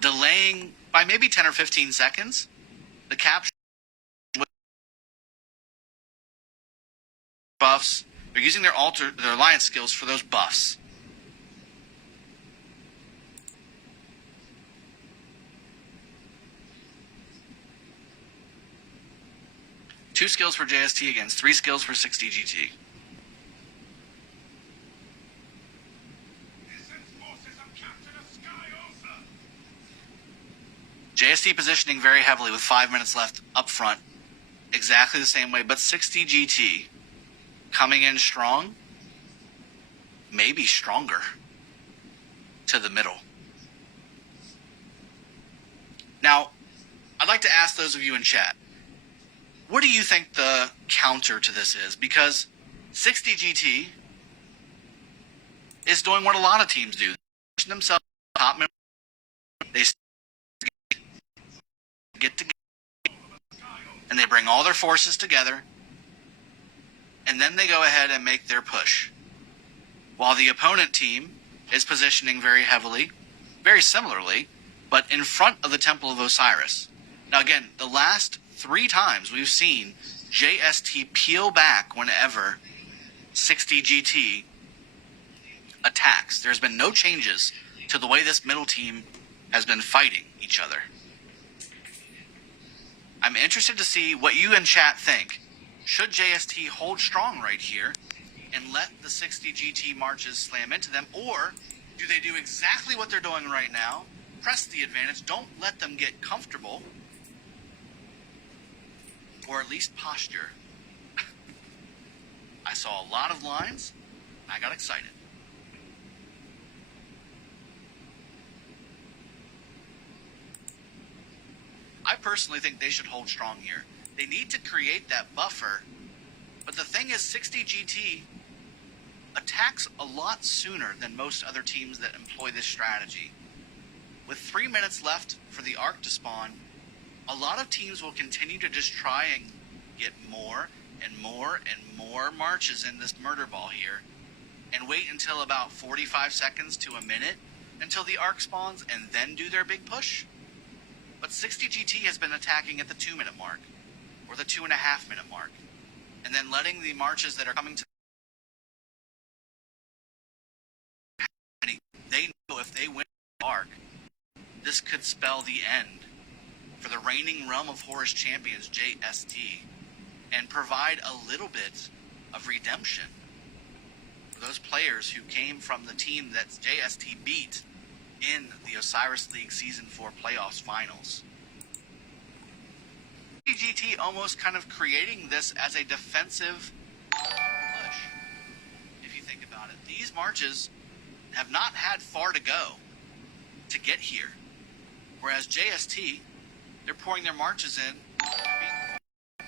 delaying by maybe 10 or 15 seconds the capture buffs. They're using their alliance skills for those buffs. Two skills for JST against 3 skills for 60GT. JST positioning very heavily with 5 minutes left up front. Exactly the same way, but 60GT coming in strong, maybe stronger to the middle. Now, I'd like to ask those of you in chat, what do you think the counter to this is? Because 60GT is doing what a lot of teams do. They push themselves top middle. They get together and they bring all their forces together, and then they go ahead and make their push. While the opponent team is positioning very heavily, very similarly, but in front of the Temple of Osiris. Now again, the last 3 times we've seen JST peel back whenever 60GT attacks. There's been no changes to the way this middle team has been fighting each other. I'm interested to see what you in chat think. Should JST hold strong right here and let the 60GT marches slam into them, or do they do exactly what they're doing right now, press the advantage, don't let them get comfortable, or at least posture? I saw a lot of lines, and I got excited. I personally think they should hold strong here. They need to create that buffer, but the thing is 60GT attacks a lot sooner than most other teams that employ this strategy. With 3 minutes left for the arc to spawn, a lot of teams will continue to just try and get more and more and more marches in this murder ball here, and wait until about 45 seconds to a minute until the arc spawns and then do their big push. But 60GT has been attacking at the 2-minute mark, or the 2.5-minute mark, and then letting the marches that are coming to they know if they win the arc, this could spell the end for the reigning Realm of Horus champions JST, and provide a little bit of redemption for those players who came from the team that JST beat in the Osiris League Season 4 playoffs finals. GT almost kind of creating this as a defensive push, if you think about it. These marches have not had far to go to get here, whereas JST, they're pouring their marches in.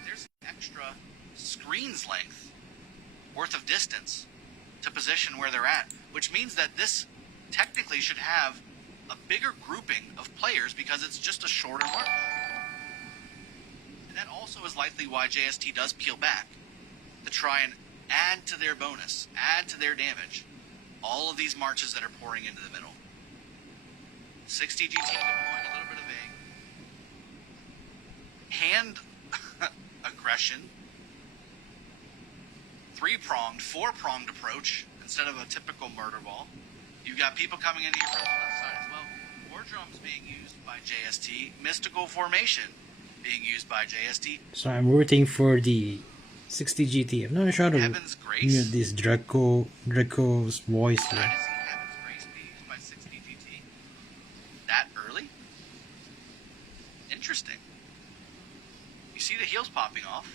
There's an extra screen's length worth of distance to position where they're at, which means that this technically should have a bigger grouping of players because it's just a shorter march. And that also is likely why JST does peel back, to try and add to their bonus, add to their damage, all of these marches that are pouring into the middle. 60GT deploying a little bit of a hand aggression, 3-pronged, 4-pronged approach instead of a typical murder ball. You've got people coming in here from the left side as well. War drums being used by JST. Mystical formation being used by JST. So I'm rooting for the 60GT. I'm not sure to hear this Draco's voice here. Heaven's Grace being used by 60GT. That early? Interesting. You see the heals popping off.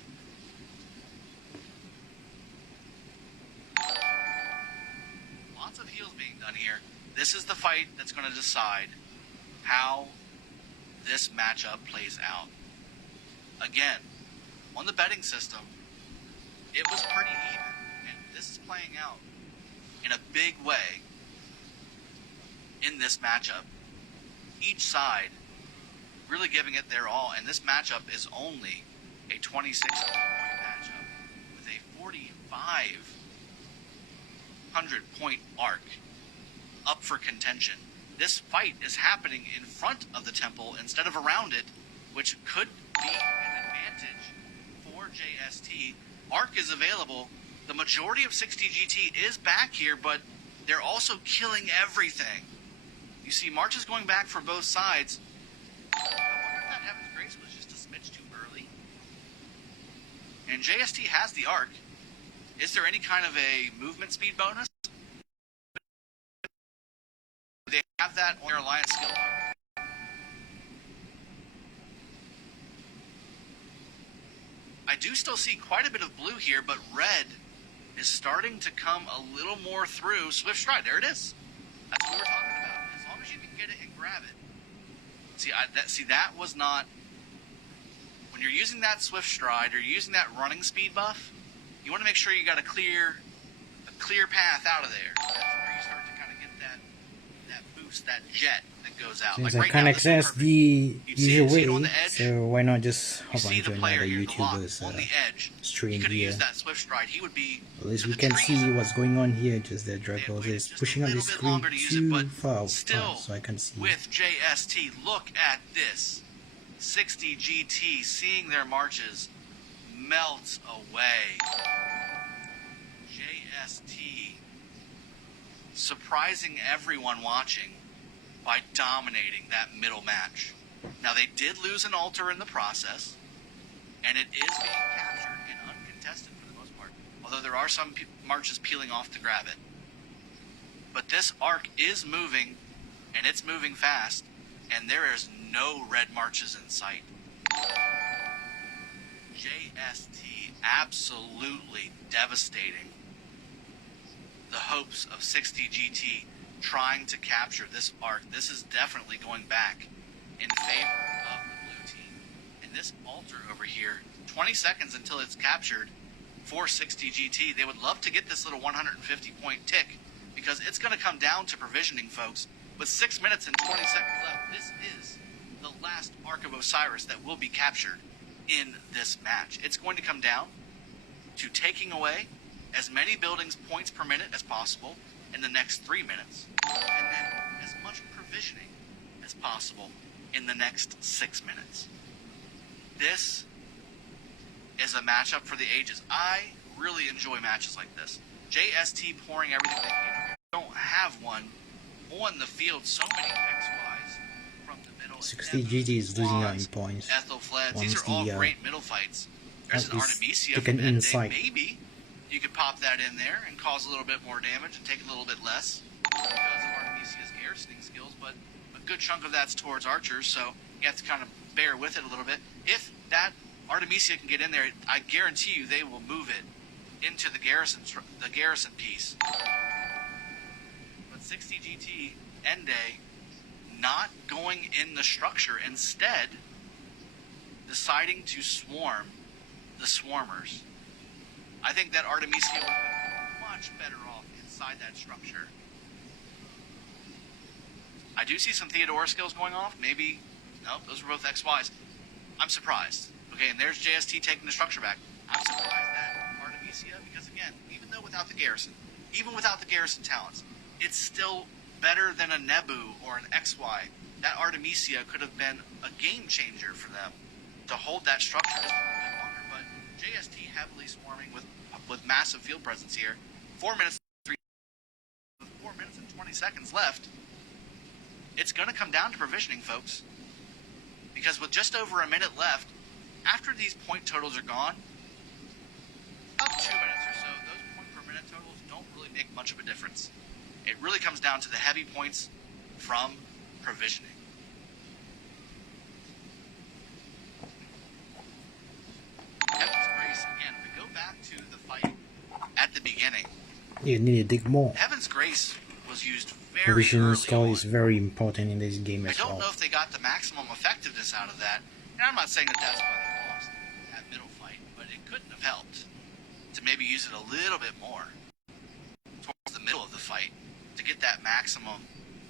Lots of heals being done here. This is the fight that's going to decide how this matchup plays out. Again, on the betting system, it was pretty even, and this is playing out in a big way in this matchup. Each side really giving it their all, and this matchup is only a 26-point matchup with a 4,500-point arc up for contention. this fight is happening in front of the temple instead of around it, which could be an advantage for JST. Arc is available. The majority of 60GT is back here, but they're also killing everything. You see marches going back for both sides. I wonder if that Heaven's Grace was just a smidge too early. And JST has the Arc. Is there any kind of a movement speed bonus? They have that on their Alliance skill bar. I do still see quite a bit of blue here, but red is starting to come a little more through. Swift Stride, there it is. That's what we were talking about. As long as you can get it and grab it. See, that was not... When you're using that Swift Stride or using that running speed buff, you want to make sure you got a clear path out of there. That's where you start to kind of get that boost, that jet that goes out. Since like I can't access the usual way, so why not just hop see onto the player another here, YouTuber's on the edge. stream He could have here. used that Swift Stride. He would be At least we the can trees. see what's going on here. Just that Dragothien is pushing up the screen too far, still, so I can see. with JST, look at this. 60 GT seeing their marches melt away. JST surprising everyone watching by dominating that middle match. Now, they did lose an altar in the process, and it is being captured and uncontested for the most part, although there are some marches peeling off to grab it. But this arc is moving, and it's moving fast, and there is no red marches in sight. JST absolutely devastating the hopes of 60 GT trying to capture this arc. This is definitely going back in favor of the blue team. And this altar over here, 20 seconds until it's captured for 60 GT. They would love to get this little 150 point tick because it's going to come down to provisioning, folks. With 6 minutes and 20 seconds left, this is the last Arc of Osiris that will be captured in this match. It's going to come down to taking away as many buildings points per minute as possible in the next 3 minutes, and then as much provisioning as possible in the next 6 minutes. This is a matchup for the ages. I really enjoy matches like this. JST pouring everything they can. We don't have one on the field. So many XYs from the middle. 60 GT is losing out in points. Ethelfleds. These are all great middle fights. There's an Artemisia taken inside. Maybe you could pop that in there and cause a little bit more damage and take a little bit less because of Artemisia's garrisoning skills, but a good chunk of that's towards archers, so you have to kind of bear with it a little bit. If that Artemisia can get in there, I guarantee you they will move it into the garrison piece. But 60 GT Ende not going in the structure, instead deciding to swarm the swarmers. I think that Artemisia would have been much better off inside that structure. I do see some Theodora skills going off. Maybe, no, those were both XYs. I'm surprised. Okay, and there's JST taking the structure back. I'm surprised that Artemisia, because again, even though without the garrison, even without the garrison talents, it's still better than a Nebu or an XY. That Artemisia could have been a game changer for them to hold that structure just a little bit longer. But JST heavily swarming with massive field presence here. 4 minutes, 4 minutes and 20 seconds left. It's going to come down to provisioning, folks. Because with just over a minute left, after these point totals are gone, about 2 minutes or so, those point per minute totals don't really make much of a difference. It really comes down to the heavy points from provisioning. Heaven's Grace, again, if we go back to the fight at the beginning, you need to dig more. Heaven's Grace was used very Provisioning early skill on. is very important in this game as I don't well. know if they got the maximum effectiveness out of that, and I'm not saying that that's why they lost that middle fight, but it couldn't have helped to maybe use it a little bit more towards the middle of the fight to get that maximum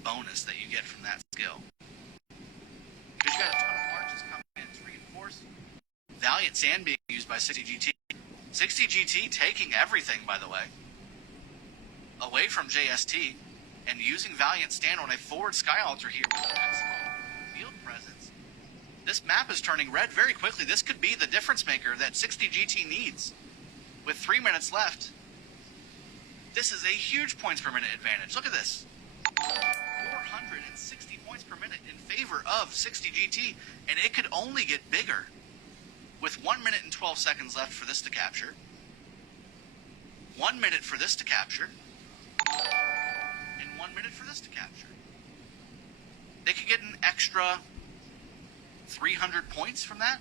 bonus that you get from that skill. Because you got a ton of marches coming in to reinforce. Valiant Sand being used by 60 GT. 60 GT taking everything, by the way, away from JST. and using Valiant Stand on a forward Sky Altar here with excellent field presence. This map is turning red very quickly. This could be the difference maker that 60GT needs. With 3 minutes left, this is a huge points per minute advantage. Look at this. 460 points per minute in favor of 60GT, and it could only get bigger. With 1 minute and 12 seconds left for this to capture. 1 minute for this to capture. And 1 minute for this to capture. They could get an extra 300 points from that.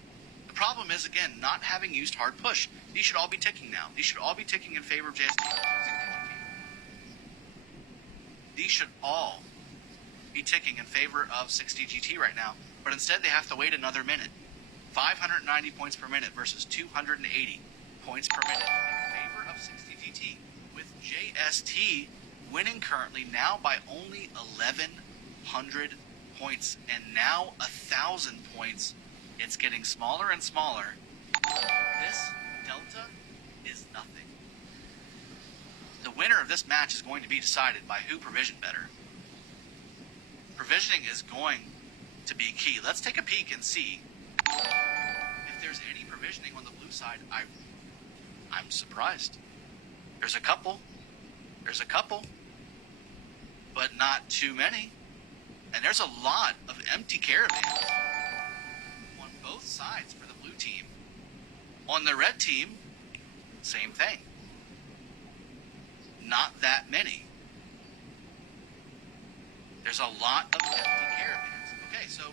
The problem is, again, not having used hard push. These should all be ticking now. These should all be ticking in favor of JST. These should all be ticking in favor of 60GT right now, but instead they have to wait another minute. 590 points per minute versus 280 points per minute in favor of 60GT, with JST winning currently now by only 1,100 points, and now 1,000 points. It's getting smaller and smaller. This delta is nothing. The winner of this match is going to be decided by who provisioned better. Provisioning is going to be key. Let's take a peek and see if there's any provisioning on the blue side. I'm surprised. There's a couple, but not too many. And there's a lot of empty caravans on both sides for the blue team. On the red team, same thing. Not that many. There's a lot of empty caravans. Okay, so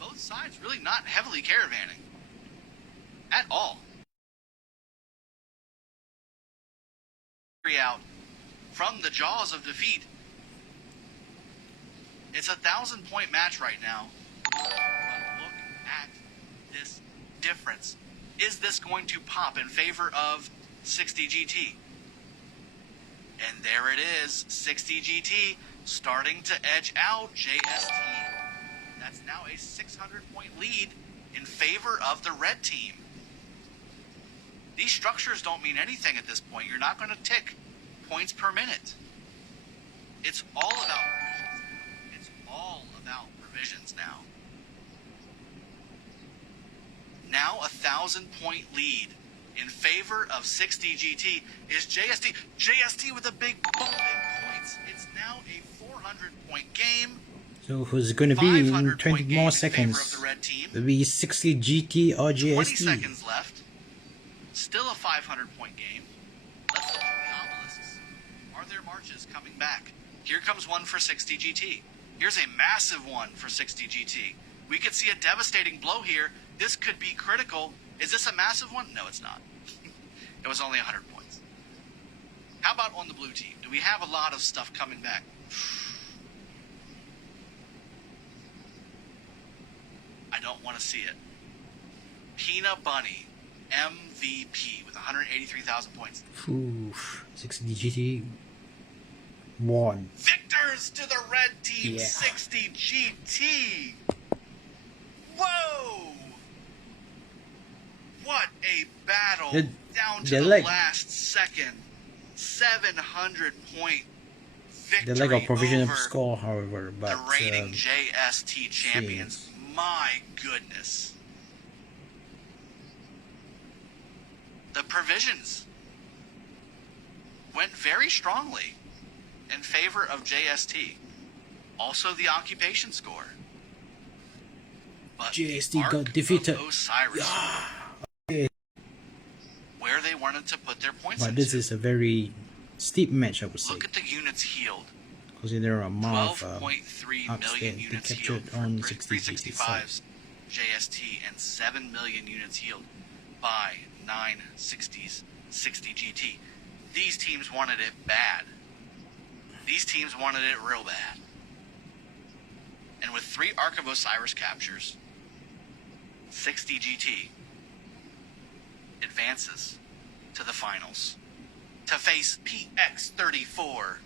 both sides really not heavily caravanning at all. Out from the jaws of defeat. It's a 1,000-point match right now. But look at this difference. Is this going to pop in favor of 60GT? And there it is, 60GT starting to edge out JST. That's now a 600-point lead in favor of the red team. These structures don't mean anything at this point. You're not going to tick points per minute. It's all about provisions. It's all about provisions now. Now a 1,000-point lead in favor of 60GT is JST. JST with a big bump in points. It's now a 400-point game. So who's going to be in 20 more seconds? It'll be 60GT or JST. 20 seconds left. Still a 500-point game. Let's look at the obelisks. Are there marches coming back? Here comes one for 60GT. Here's a massive one for 60GT. We could see a devastating blow here. This could be critical. Is this a massive one? No, it's not. It was only 100 points. How about on the blue team? Do we have a lot of stuff coming back? I don't want to see it. Peanut Bunny, MVP with 183,000 points. Oof, 60GT won. Victors to the red team, yeah. 60GT. Whoa! What a battle down to the last second. 700-point victory. The lack of provision of over score, however, but the reigning JST champions. My goodness. The provisions went very strongly in favor of JST. Also the occupation score. But JST got defeated. Osiris, where they wanted to put their points but into. this is a very steep match, I would say. Look at the units healed. Considering the amount of 12.3 million units captured healed on for 365's JST and 7 million units healed by 960's 60GT. These teams wanted it bad. These teams wanted it real bad. And with 3 Ark of Osiris captures, 60GT advances to the finals to face PX34